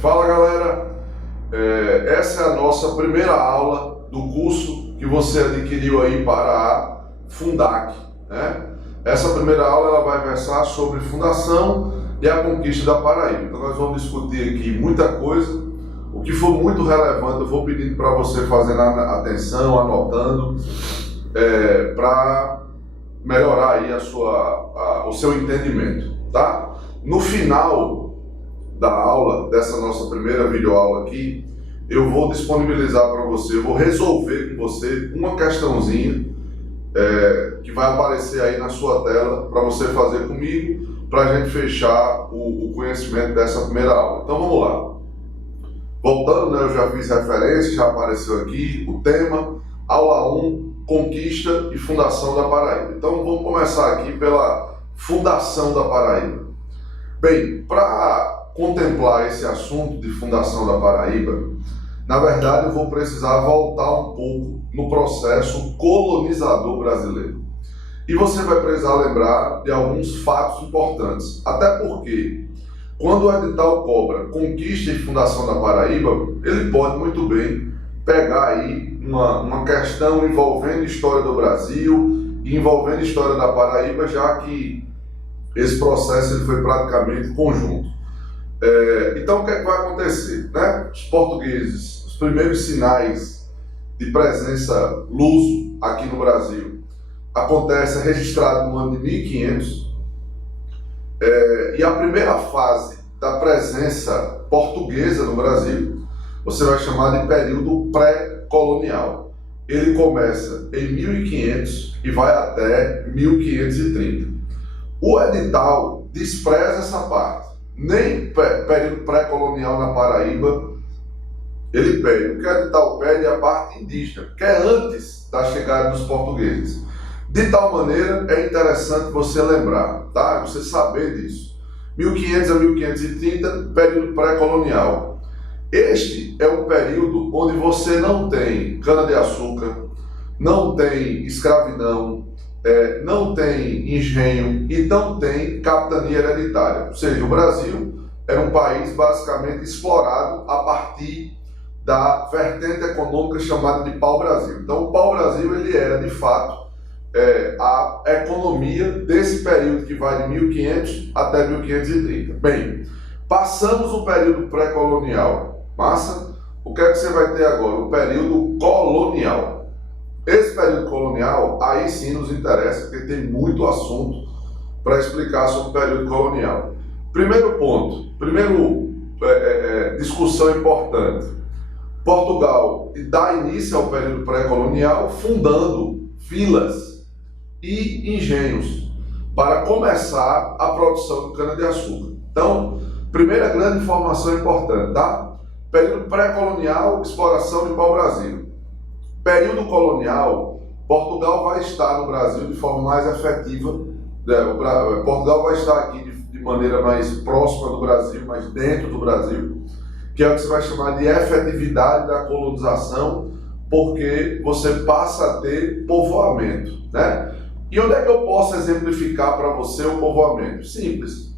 Fala galera, essa é a nossa primeira aula do curso que você adquiriu aí para a Fundac, né? Essa primeira aula ela vai versar sobre fundação e a conquista da Paraíba. Então nós vamos discutir aqui muita coisa. O que for muito relevante eu vou pedindo para você fazendo atenção, anotando, para melhorar aí o seu entendimento, tá? No final da aula, dessa nossa primeira videoaula aqui, eu vou disponibilizar para você, eu vou resolver com você uma questãozinha que vai aparecer aí na sua tela para você fazer comigo, para a gente fechar o conhecimento dessa primeira aula. Então vamos lá. Voltando, né, eu já fiz referência, já apareceu aqui o tema, aula 1, conquista e fundação da Paraíba. Então vamos começar aqui pela fundação da Paraíba. Bem, para contemplar esse assunto de fundação da Paraíba, na verdade eu vou precisar voltar um pouco no processo colonizador brasileiro. E você vai precisar lembrar de alguns fatos importantes, até porque quando o edital cobra conquista e fundação da Paraíba, ele pode muito bem pegar aí uma questão envolvendo história do Brasil e envolvendo história da Paraíba, já que esse processo ele foi praticamente conjunto. Então o que é que vai acontecer, né? Os portugueses, os primeiros sinais de presença luso aqui no Brasil acontece registrado no ano de 1500, e a primeira fase da presença portuguesa no Brasil você vai chamar de período pré-colonial. Ele começa em 1500 e vai até 1530. O edital despreza essa parte. Nem período pré-colonial na Paraíba ele pede. O que o edital pede é a parte indígena, que é antes da chegada dos portugueses. De tal maneira, é interessante você lembrar, tá? Você saber disso. 1500 a 1530, período pré-colonial. Este é um período onde você não tem cana-de-açúcar, não tem escravidão, não tem engenho e não tem capitania hereditária. Ou seja, o Brasil era um país basicamente explorado a partir da vertente econômica chamada de pau-brasil. Então o pau-brasil ele era de fato a economia desse período que vai de 1500 até 1530. Bem, passamos o período pré-colonial. Massa? O que é que você vai ter agora? O período colonial. Esse período colonial, aí sim nos interessa, porque tem muito assunto para explicar sobre o período colonial. Primeiro ponto, discussão importante. Portugal dá início ao período pré-colonial fundando vilas e engenhos para começar a produção de cana-de-açúcar. Então, primeira grande informação importante, tá? Período pré-colonial, exploração de pau-brasil. Período colonial, Portugal vai estar no Brasil de forma mais efetiva. Portugal vai estar aqui de maneira mais próxima do Brasil, mais dentro do Brasil, que é o que você vai chamar de efetividade da colonização, porque você passa a ter povoamento, né? E onde é que eu posso exemplificar para você o povoamento? Simples.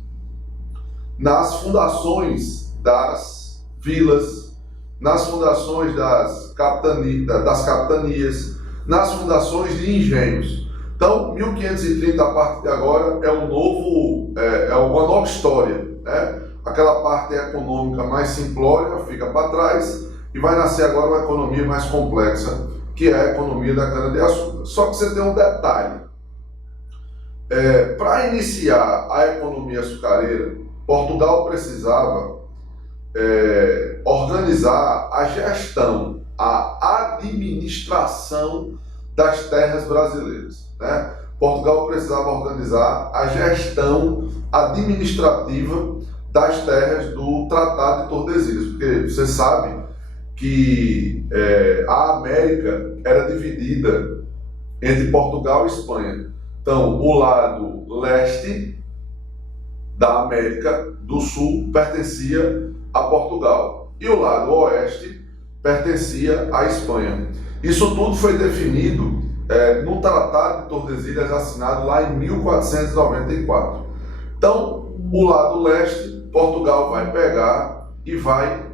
Nas fundações das vilas, nas fundações das capitanias, nas fundações de engenhos. Então, 1530 a partir de agora é uma nova história, né? Aquela parte econômica mais simplória fica para trás e vai nascer agora uma economia mais complexa, que é a economia da cana-de-açúcar. Só que você tem um detalhe. Para iniciar a economia açucareira, Portugal precisava organizar a gestão, a administração das terras brasileiras, né? Portugal precisava organizar a gestão administrativa das terras do Tratado de Tordesilhas, porque você sabe que a América era dividida entre Portugal e Espanha. Então, o lado leste da América do Sul pertencia a Portugal e o lado oeste pertencia à Espanha. Isso tudo foi definido no Tratado de Tordesilhas, assinado lá em 1494. Então, o lado leste, Portugal vai pegar e vai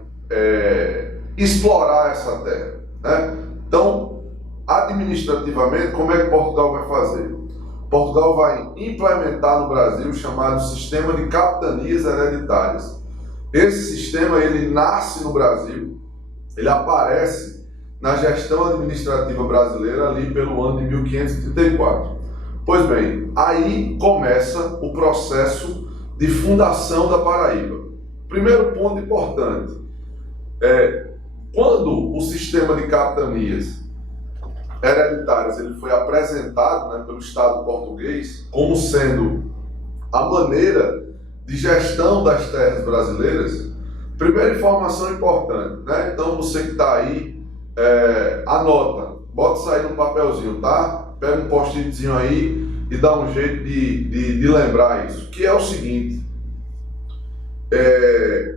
explorar essa terra, né? Então, administrativamente, como é que Portugal vai fazer? Portugal vai implementar no Brasil o chamado Sistema de Capitanias Hereditárias. Esse sistema, ele nasce no Brasil, ele aparece na gestão administrativa brasileira ali pelo ano de 1534. Pois bem, aí começa o processo de fundação da Paraíba. Primeiro ponto importante, quando o sistema de capitanias hereditárias ele foi apresentado, né, pelo Estado português como sendo a maneira de gestão das terras brasileiras, primeira informação importante, né? Então você que está aí, anota, bota isso aí no papelzinho, tá? Pega um post-itzinho aí e dá um jeito de lembrar isso, que é o seguinte: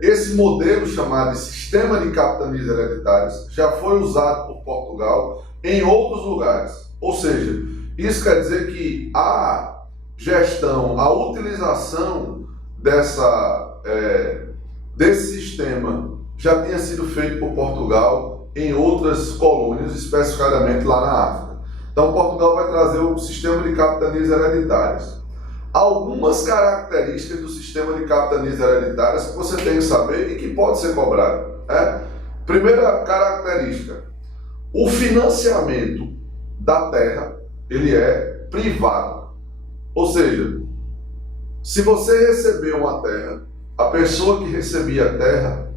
esse modelo chamado de Sistema de Capitanias Hereditárias já foi usado por Portugal em outros lugares. Ou seja, isso quer dizer que a gestão, a utilização desse sistema já tinha sido feito por Portugal em outras colônias, especificadamente lá na África. Então Portugal vai trazer o Sistema de Capitanias Hereditárias. Algumas características do Sistema de Capitanias Hereditárias que você tem que saber e que pode ser cobrado. Primeira característica: o financiamento da terra, ele é privado. Ou seja, se você recebeu uma terra, a pessoa que recebia a terra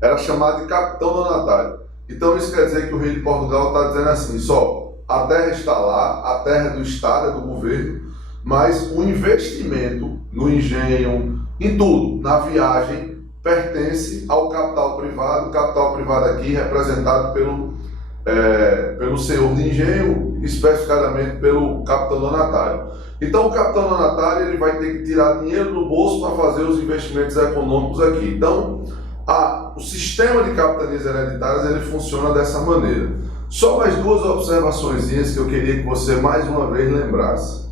era chamada de capitão donatário. Então isso quer dizer que o rei de Portugal está dizendo assim: só, a terra está lá, a terra é do Estado, é do governo, mas o investimento no engenho, em tudo, na viagem, pertence ao capital privado. O capital privado aqui representado pelo senhor de engenho, especificadamente pelo capitão donatário. Então o capitão donatário ele vai ter que tirar dinheiro do bolso para fazer os investimentos econômicos aqui. Então o sistema de capitanias hereditárias ele funciona dessa maneira. Só mais duas observações que eu queria que você mais uma vez lembrasse.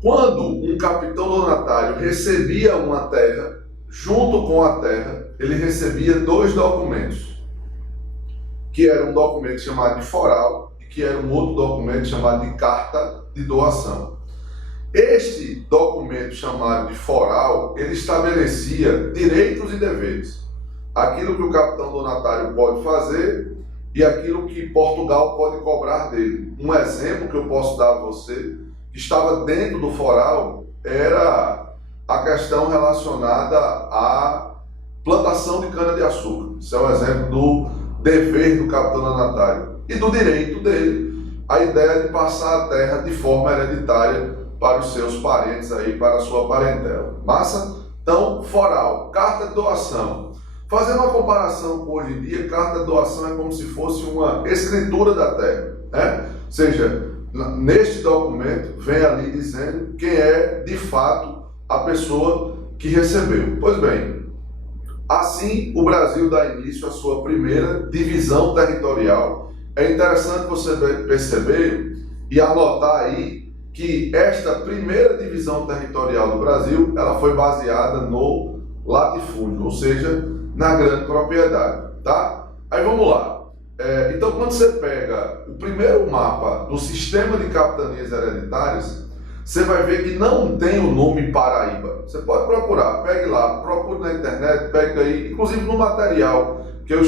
Quando um capitão donatário recebia uma terra, junto com a terra, ele recebia dois documentos, que era um documento chamado de foral e que era um outro documento chamado de carta de doação. Este documento chamado de foral, ele estabelecia direitos e deveres, aquilo que o capitão donatário pode fazer e aquilo que Portugal pode cobrar dele. Um exemplo que eu posso dar a você, que estava dentro do foral, era a questão relacionada à plantação de cana-de-açúcar. Isso é um exemplo do dever do capitão donatário. E do direito dele, a ideia de passar a terra de forma hereditária para os seus parentes, aí, para a sua parentela. Massa? Então, foral, carta de doação. Fazendo uma comparação com hoje em dia, carta de doação é como se fosse uma escritura da terra, né? Ou seja, neste documento vem ali dizendo quem é de fato a pessoa que recebeu. Pois bem, assim o Brasil dá início à sua primeira divisão territorial. É interessante você perceber e anotar aí que esta primeira divisão territorial do Brasil, ela foi baseada no latifúndio, ou seja, na grande propriedade, tá? Aí vamos lá. Então, quando você pega o primeiro mapa do Sistema de Capitanias Hereditárias, você vai ver que não tem o nome Paraíba. Você pode procurar, pegue lá, procure na internet, pegue aí, inclusive no material que eu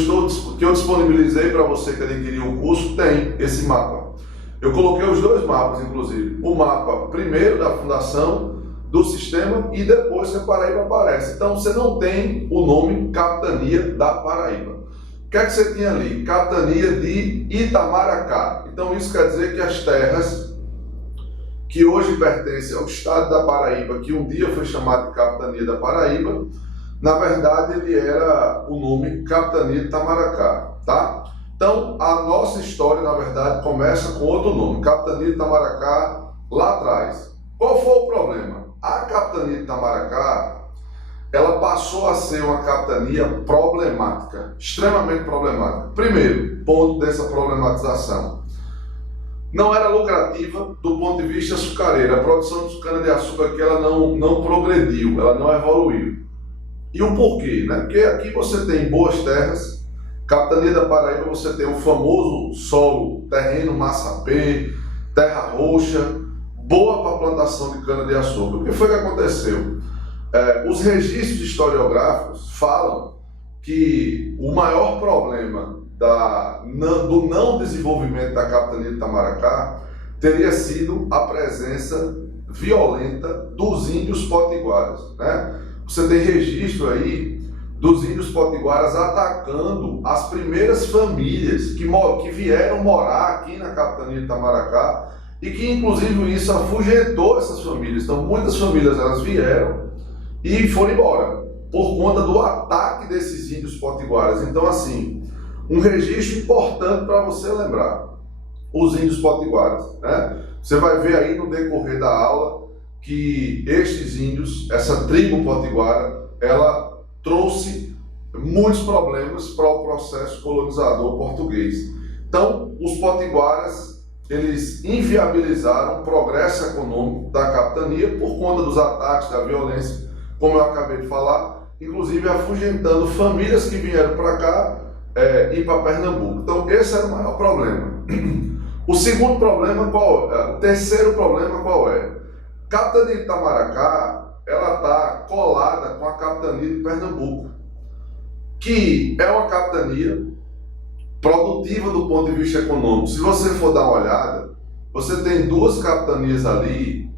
disponibilizei para você que adquiriu o curso, tem esse mapa. Eu coloquei os dois mapas, inclusive. O mapa primeiro da fundação do sistema e depois que a Paraíba aparece. Então você não tem o nome Capitania da Paraíba. O que é que você tinha ali? Capitania de Itamaracá. Então isso quer dizer que as terras que hoje pertencem ao estado da Paraíba, que um dia foi chamado de Capitania da Paraíba, na verdade ele era o nome Capitania de Itamaracá, tá? Então a nossa história, na verdade, começa com outro nome, Capitania de Itamaracá, lá atrás. Qual foi o problema? A Capitania de Itamaracá, ela passou a ser uma capitania problemática, extremamente problemática. Primeiro ponto dessa problematização: não era lucrativa do ponto de vista açucareiro. A produção de cana-de-açúcar aqui ela não progrediu, ela não evoluiu. E o porquê, né? Porque aqui você tem boas terras, Capitania da Paraíba você tem o famoso solo, terreno massapê, terra roxa, boa para plantação de cana-de-açúcar. O que foi que aconteceu? Os registros historiográficos falam que o maior problema do não desenvolvimento da Capitania de Itamaracá teria sido a presença violenta dos índios potiguaras, né? Você tem registro aí dos índios potiguaras atacando as primeiras famílias que vieram morar aqui na Capitania de Itamaracá e que inclusive isso afugentou essas famílias. Então muitas famílias elas vieram e foram embora por conta do ataque desses índios potiguaras. Então assim, um registro importante para você lembrar, os índios potiguaras, né? Você vai ver aí no decorrer da aula que estes índios, essa tribo potiguara, ela trouxe muitos problemas para o processo colonizador português. Então, os potiguaras, eles inviabilizaram o progresso econômico da capitania por conta dos ataques, da violência, como eu acabei de falar, inclusive afugentando famílias que vieram para cá e para Pernambuco. Então, esse era o maior problema. O segundo problema qual é? O terceiro problema qual é? Capitania de Itamaracá, ela está colada com a Capitania de Pernambuco, que é uma capitania produtiva do ponto de vista econômico. Se você for dar uma olhada, você tem duas capitanias ali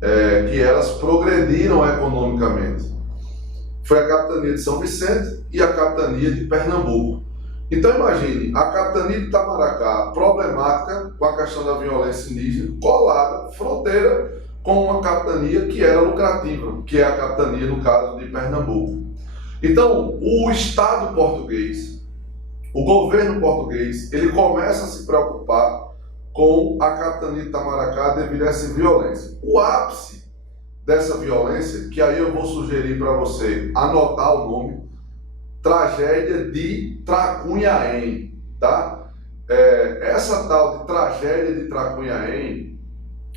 que elas progrediram economicamente. Foi a Capitania de São Vicente e a Capitania de Pernambuco. Então imagine, a Capitania de Itamaracá, problemática com a questão da violência indígena, colada, fronteira com uma capitania que era lucrativa, que é a capitania, no caso, de Pernambuco. Então, o Estado português, o governo português, ele começa a se preocupar com a Capitania de Itamaracá devido a essa violência. O ápice dessa violência, que aí eu vou sugerir para você anotar o nome, Tragédia de Tracunhaém, tá? Essa tal de Tragédia de Tracunhaém,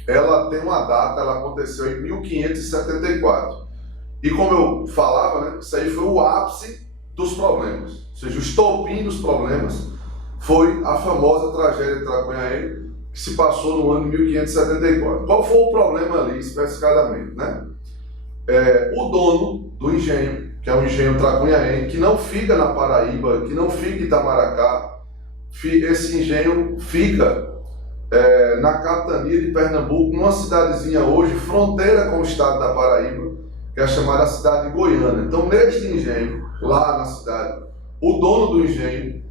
ela tem uma data, ela aconteceu em 1574. E como eu falava, né, isso aí foi o ápice dos problemas. Ou seja, o estopim dos problemas foi a famosa Tragédia de Tracunhaém, que se passou no ano de 1574. Qual foi o problema ali, especificadamente, né? O dono do engenho, que é o engenho Tracunhaém, que não fica na Paraíba, que não fica em Itamaracá, esse engenho fica na capitania de Pernambuco, numa cidadezinha hoje, fronteira com o estado da Paraíba, que é chamada cidade de Goiânia. Então, neste engenho, lá na cidade, o dono do engenho,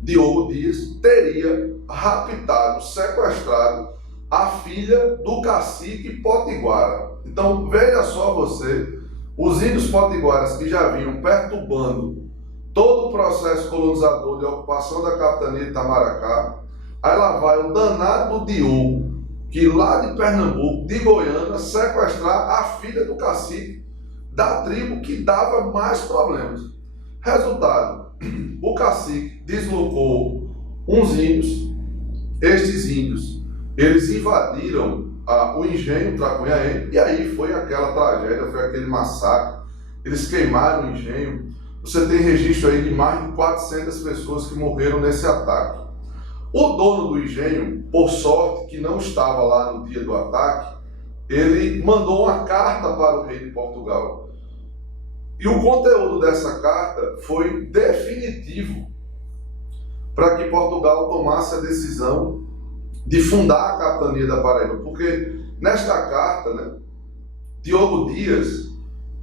Diogo Dias, teria raptado, sequestrado a filha do cacique potiguara. Então, veja só você, os índios potiguaras que já vinham perturbando todo o processo colonizador de ocupação da capitania de Itamaracá. Aí lá vai o danado do Diogo, que lá de Pernambuco, de Goiânia, sequestrar a filha do cacique da tribo que dava mais problemas. Resultado, o cacique deslocou uns índios. Estes índios, eles invadiram o engenho Tracunhaém, e aí foi aquela tragédia, foi aquele massacre. Eles queimaram o engenho. Você tem registro aí de mais de 400 pessoas que morreram nesse ataque. O dono do engenho, por sorte que não estava lá no dia do ataque, ele mandou uma carta para o rei de Portugal. E o conteúdo dessa carta foi definitivo para que Portugal tomasse a decisão de fundar a capitania da Paraíba. Porque nesta carta, né, Diogo Dias,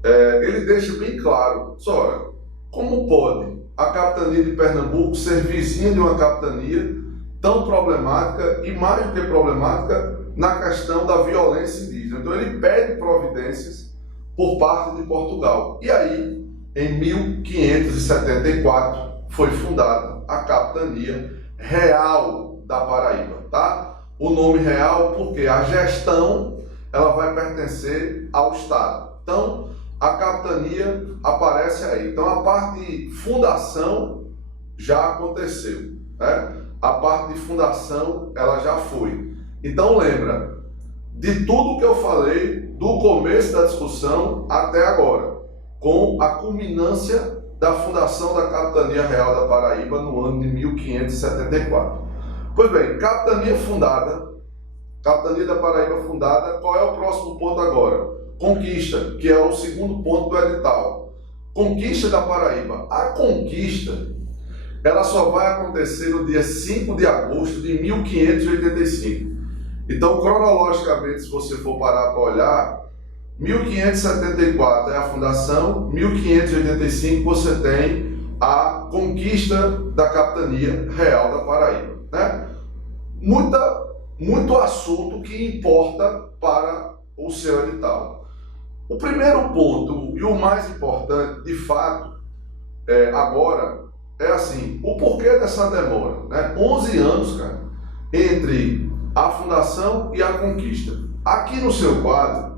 ele deixa bem claro, olha, como pode a capitania de Pernambuco ser vizinha de uma capitania tão problemática e, mais do que problemática, na questão da violência indígena. Então ele pede providências por parte de Portugal. E aí, em 1574, foi fundada a Capitania Real da Paraíba, tá? O nome real porque a gestão ela vai pertencer ao Estado. Então, a capitania aparece aí. Então, a parte de fundação já aconteceu, né? A parte de fundação, ela já foi. Então, lembra, de tudo que eu falei, do começo da discussão até agora, com a culminância da fundação da Capitania Real da Paraíba no ano de 1574. Pois bem, Capitania da Paraíba fundada, qual é o próximo ponto agora? Conquista, que é o segundo ponto do edital. Conquista da Paraíba. A conquista, ela só vai acontecer no dia 5 de agosto de 1585. Então, cronologicamente, se você for parar para olhar, 1574 é a fundação, 1585 você tem a conquista da Capitania Real da Paraíba, né? Muito assunto que importa para o seu edital. O primeiro ponto e o mais importante, de fato, agora, é assim, o porquê dessa demora, né? 11 anos, cara, entre a fundação e a conquista. Aqui no seu quadro,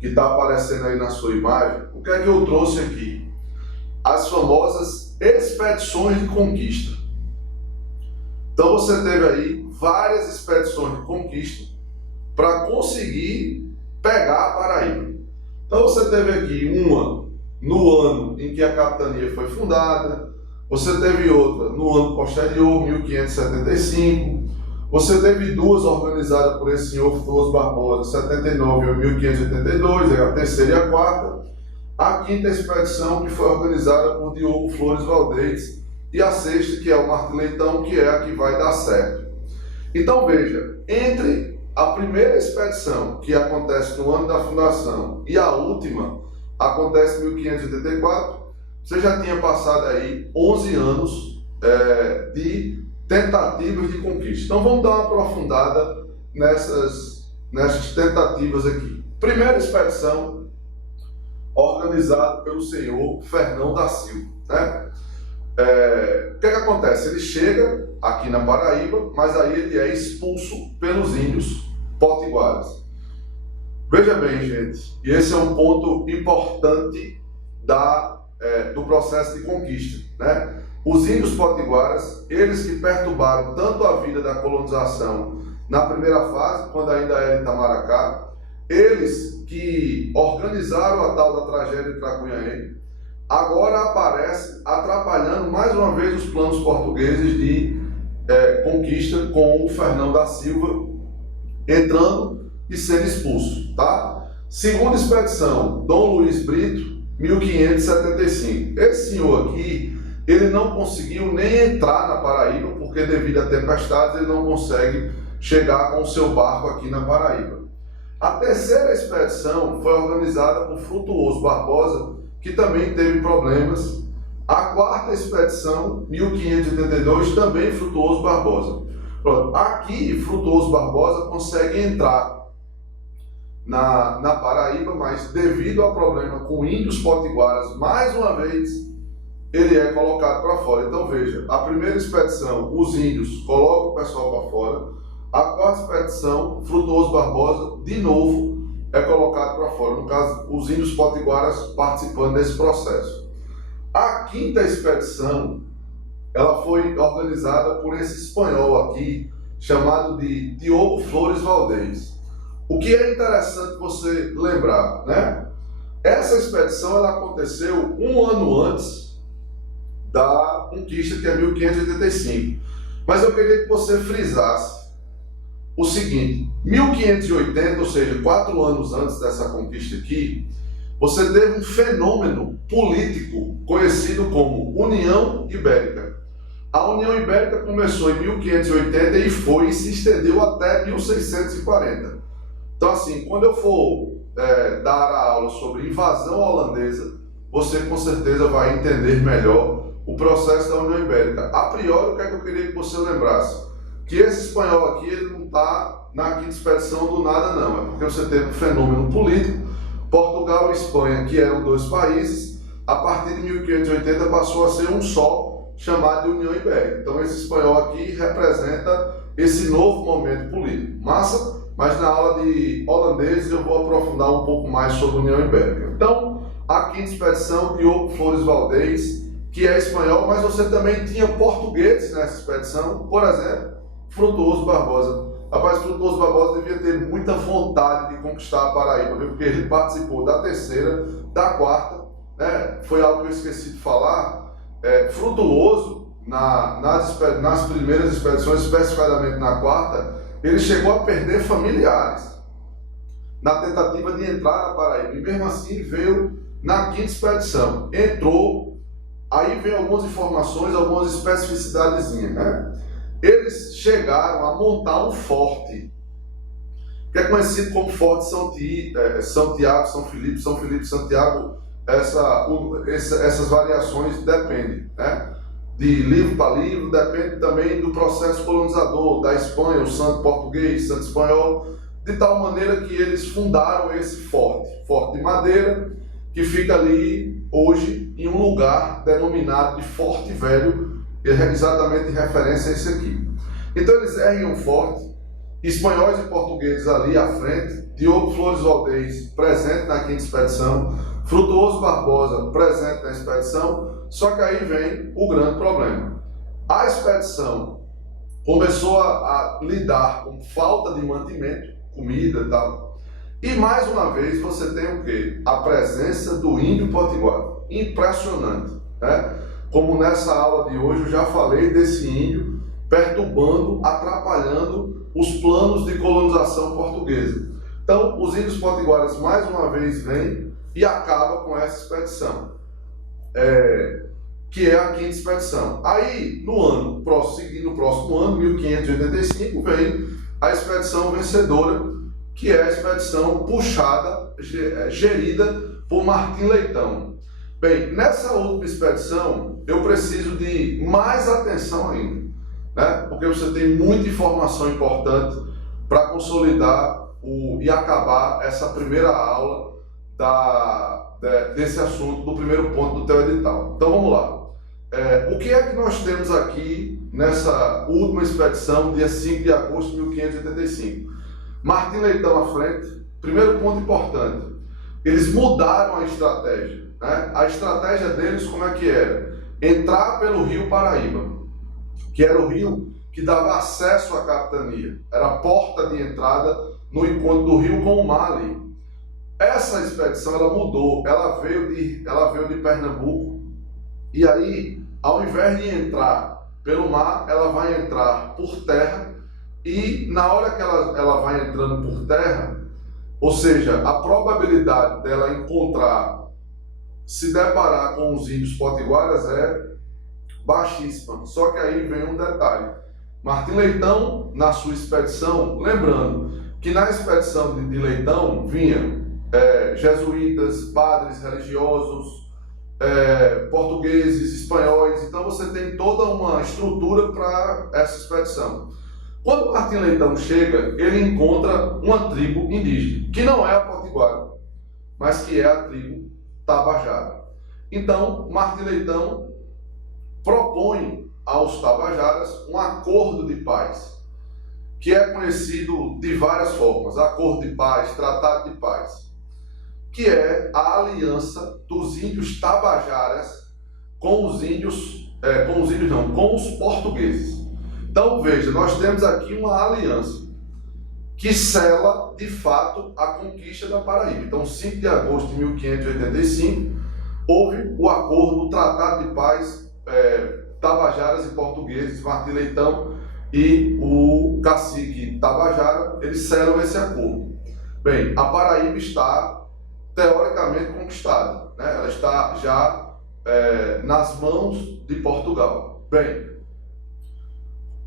que está aparecendo aí na sua imagem, o que é que eu trouxe aqui? As famosas expedições de conquista. Então você teve aí várias expedições de conquista para conseguir pegar a Paraíba. Então você teve aqui uma no ano em que a capitania foi fundada, você teve outra no ano posterior, 1575, você teve duas organizadas por esse senhor Frutuoso Barbosa, 79 e 1582, a terceira e a quarta. A quinta expedição, que foi organizada por Diogo Flores Valdez, e a sexta, que é o Marco Leitão, que é a que vai dar certo. Então veja, entre a primeira expedição, que acontece no ano da fundação, e a última, acontece em 1584, você já tinha passado aí 11 anos de tentativas de conquista. Então vamos dar uma aprofundada nessas tentativas aqui. Primeira expedição, organizada pelo senhor Fernão da Silva, né? O que acontece? Ele chega aqui na Paraíba, mas aí ele é expulso pelos índios potiguaras. Veja bem, gente, e esse é um ponto importante do processo de conquista, né? Os índios potiguaras, eles que perturbaram tanto a vida da colonização na primeira fase, quando ainda era Itamaracá, eles que organizaram a tal da tragédia de Tracunhaém, agora aparecem atrapalhando mais uma vez os planos portugueses de conquista, com o Fernão da Silva entrando e sendo expulso, tá? Segunda expedição, Dom Luiz Brito, 1575. Esse senhor aqui, ele não conseguiu nem entrar na Paraíba, porque devido a tempestades ele não consegue chegar com o seu barco aqui na Paraíba. A terceira expedição foi organizada por Frutuoso Barbosa, que também teve problemas. A quarta expedição, 1582, também Frutuoso Barbosa. Pronto. Aqui, Frutuoso Barbosa consegue entrar na Paraíba, mas devido ao problema com índios potiguaras, mais uma vez, ele é colocado para fora. Então veja, a primeira expedição, os índios colocam o pessoal para fora. A quarta expedição, Frutuoso Barbosa, de novo, é colocado para fora. No caso, os índios potiguaras participando desse processo. A quinta expedição, ela foi organizada por esse espanhol aqui, chamado de Diogo Flores Valdez. O que é interessante você lembrar, né? Essa expedição ela aconteceu um ano antes da conquista, que é 1585. Mas eu queria que você frisasse o seguinte: 1580, ou seja, 4 anos antes dessa conquista aqui, você teve um fenômeno político conhecido como União Ibérica. A União Ibérica começou em 1580 e foi e se estendeu até 1640. Então, assim, quando eu for dar a aula sobre invasão holandesa, você com certeza vai entender melhor o processo da União Ibérica. A priori, o que é que eu queria que você lembrasse? Que esse espanhol aqui, ele não está na quinta expedição do nada, não. É porque você teve um fenômeno político. Portugal e Espanha, que eram 2 países, a partir de 1580 passou a ser um só, chamado de União Ibérica. Então esse espanhol aqui representa esse novo momento político. Massa? Mas na aula de holandeses eu vou aprofundar um pouco mais sobre a União Ibérica. Então, a quinta expedição, Diogo Flores Valdez, que é espanhol, mas você também tinha portugueses nessa expedição, por exemplo, Frutuoso Barbosa. Rapaz, Frutuoso Barbosa devia ter muita vontade de conquistar a Paraíba, viu? Porque ele participou da terceira, da quarta né, foi algo que eu esqueci de falar, Frutuoso, nas primeiras expedições, especificadamente na quarta, ele chegou a perder familiares na tentativa de entrar na Paraíba, e mesmo assim veio na quinta expedição, entrou, aí vem algumas informações, algumas especificidadezinhas, né? Eles chegaram a montar um forte, que é conhecido como Forte São Tiago, São Filipe, Santiago. Essas variações dependem, né, de livro para livro, depende também do processo colonizador da Espanha, o santo português, santo espanhol, de tal maneira que eles fundaram esse forte de madeira, que fica ali hoje em um lugar denominado de Forte Velho, exatamente em referência a esse aqui. Então eles erguem um forte, espanhóis e portugueses ali à frente, Diogo Flores Valdez presente na quinta expedição, Frutuoso Barbosa presente na expedição, só que aí vem o grande problema. A expedição começou a lidar com falta de mantimento, comida e tal, e mais uma vez você tem o quê? A presença do índio potiguara, impressionante, né? Como nessa aula de hoje eu já falei desse índio perturbando, atrapalhando os planos de colonização portuguesa. Então, os índios potiguaras mais uma vez vêm e acabam com essa expedição, que é a quinta expedição. Aí, no próximo ano, 1585, vem a expedição vencedora, que é a expedição puxada, gerida por Martim Leitão. Bem, nessa última expedição, eu preciso de mais atenção ainda, né? Porque você tem muita informação importante para consolidar e acabar essa primeira aula desse assunto, do primeiro ponto do teu edital. Então vamos lá. O que é que nós temos aqui nessa última expedição, dia 5 de agosto de 1585? Martim Leitão à frente. Primeiro ponto importante, eles mudaram a estratégia, né? A estratégia deles como é que era? Entrar pelo rio Paraíba, que era o rio que dava acesso à capitania, era a porta de entrada no encontro do rio com o mar ali. Essa expedição ela mudou, ela veio de Pernambuco, e aí, ao invés de entrar pelo mar, ela vai entrar por terra, e na hora que ela vai entrando por terra, ou seja, a probabilidade dela se deparar com os índios potiguaras é baixíssima. Só que aí vem um detalhe. Martim Leitão, na sua expedição, lembrando que na expedição de Leitão vinha jesuítas, padres religiosos, portugueses, espanhóis, então você tem toda uma estrutura para essa expedição. Quando Martim Leitão chega, ele encontra uma tribo indígena, que não é a potiguara, mas que é a tribo tabajara. Então, Martim Leitão propõe aos tabajaras um acordo de paz, que é conhecido de várias formas, acordo de paz, tratado de paz, que é a aliança dos índios tabajaras com os portugueses. Então veja, nós temos aqui uma aliança que sela de fato a conquista da Paraíba. Então 5 de agosto de 1585 houve o acordo, o tratado de paz, tabajaras e portugueses, Martim Leitão e o cacique tabajara, eles selam esse acordo. Bem, a Paraíba está teoricamente conquistada, né? Ela está já nas mãos de Portugal. Bem,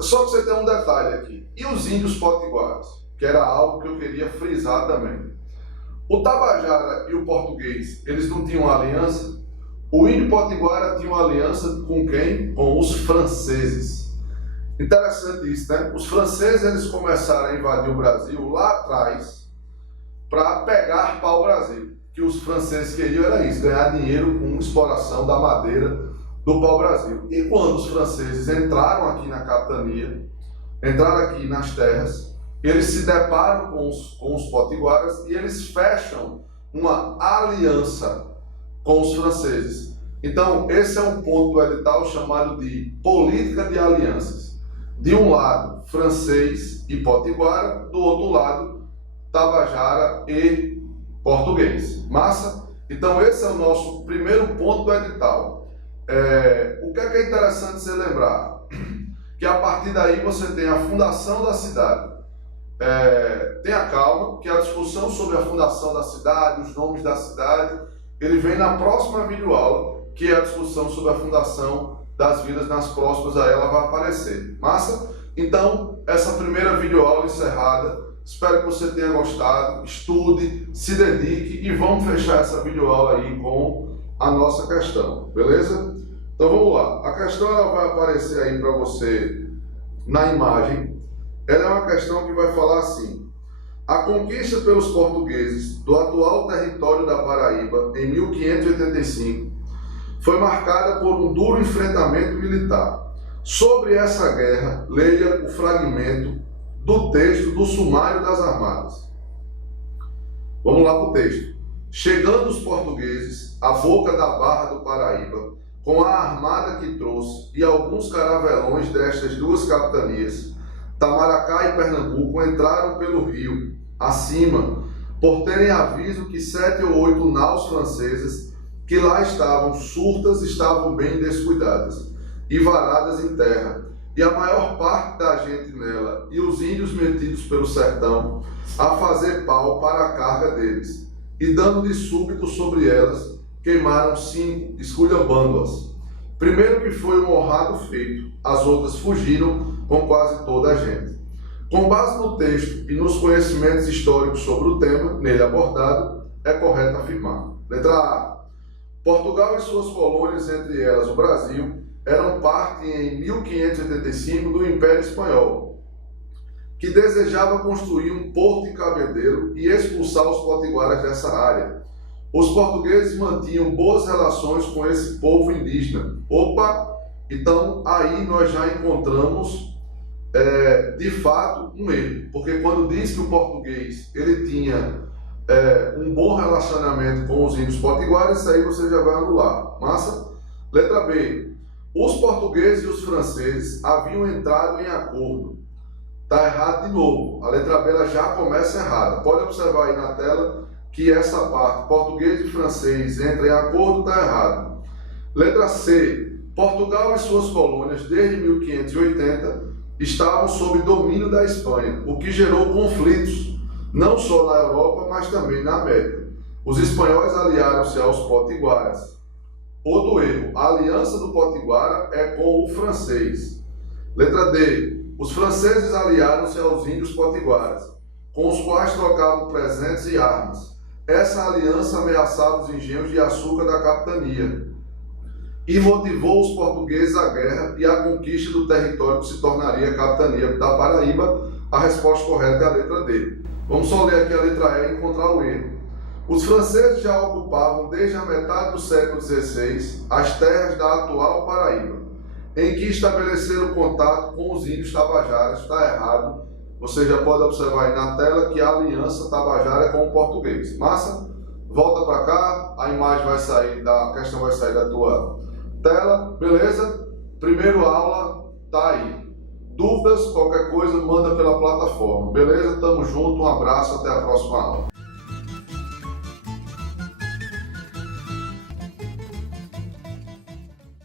só que você tem um detalhe aqui. E os índios potiguaras? Que era algo que eu queria frisar também. O tabajara e o português, eles não tinham aliança? O índio potiguara tinha uma aliança com quem? Com os franceses. Interessante isso, né? Os franceses, eles começaram a invadir o Brasil lá atrás para pegar pau-brasil. Que os franceses queriam era isso, ganhar dinheiro com exploração da madeira do pau-brasil. E quando os franceses entraram aqui na capitania, entraram aqui nas terras, eles se deparam com os potiguaras e eles fecham uma aliança com os franceses. Então, esse é um ponto do edital chamado de política de alianças. De um lado, francês e potiguara, do outro lado, tabajara e português. Massa? Então esse é o nosso primeiro ponto do edital. O que é interessante você lembrar? Que a partir daí você tem a fundação da cidade. Tenha calma, que a discussão sobre a fundação da cidade, os nomes da cidade, ele vem na próxima videoaula, que é a discussão sobre a fundação das vilas. Nas próximas aí ela vai aparecer. Massa? Então, essa primeira videoaula encerrada. Espero que você tenha gostado, estude, se dedique e vamos fechar essa videoaula aí com a nossa questão, beleza? Então vamos lá. A questão ela vai aparecer aí para você na imagem. Ela é uma questão que vai falar assim: a conquista pelos portugueses do atual território da Paraíba em 1585 foi marcada por um duro enfrentamento militar. Sobre essa guerra, leia o fragmento do texto do Sumário das Armadas. Vamos lá para o texto. Chegando os portugueses à boca da Barra do Paraíba, com a armada que trouxe e alguns caravelões destas duas capitanias, Tamaracá e Pernambuco, entraram pelo rio, acima, por terem aviso que 7 ou 8 naus francesas que lá estavam surtas estavam bem descuidadas e varadas em terra, e a maior parte da gente nela, e os índios metidos pelo sertão, a fazer pau para a carga deles, e dando de súbito sobre elas, queimaram 5, esculhambando-as. Primeiro que foi um honrado feito, as outras fugiram com quase toda a gente. Com base no texto e nos conhecimentos históricos sobre o tema, nele abordado, é correto afirmar. Letra A. Portugal e suas colônias, entre elas o Brasil, eram parte em 1585 do Império Espanhol, que desejava construir um porto em Cabedelo e expulsar os potiguaras dessa área. Os portugueses mantinham boas relações com esse povo indígena. Opa! Então aí nós já encontramos de fato um erro, porque quando diz que o português ele tinha um bom relacionamento com os índios potiguares, isso aí você já vai anular. Massa? Letra B. Os portugueses e os franceses haviam entrado em acordo. Está errado de novo. A letra B ela já começa errada. Pode observar aí na tela que essa parte, português e francês entram em acordo, está errado. Letra C. Portugal e suas colônias, desde 1580, estavam sob domínio da Espanha, o que gerou conflitos, não só na Europa, mas também na América. Os espanhóis aliaram-se aos potiguaras. Outro erro, a aliança do potiguara é com o francês. Letra D. Os franceses aliaram-se aos índios potiguaras, com os quais trocavam presentes e armas. Essa aliança ameaçava os engenhos de açúcar da capitania e motivou os portugueses à guerra e à conquista do território que se tornaria a capitania da Paraíba. A resposta correta é a letra D. Vamos só ler aqui a letra E e encontrar o erro. Os franceses já ocupavam desde a metade do século XVI as terras da atual Paraíba, em que estabeleceram contato com os índios tabajaras. Está errado. Você já pode observar aí na tela que a aliança tabajara é com o português. Massa? Volta para cá, a imagem vai sair, a questão vai sair da tua tela, beleza? Primeira aula tá aí. Dúvidas, qualquer coisa, manda pela plataforma, beleza? Tamo junto, um abraço, até a próxima aula.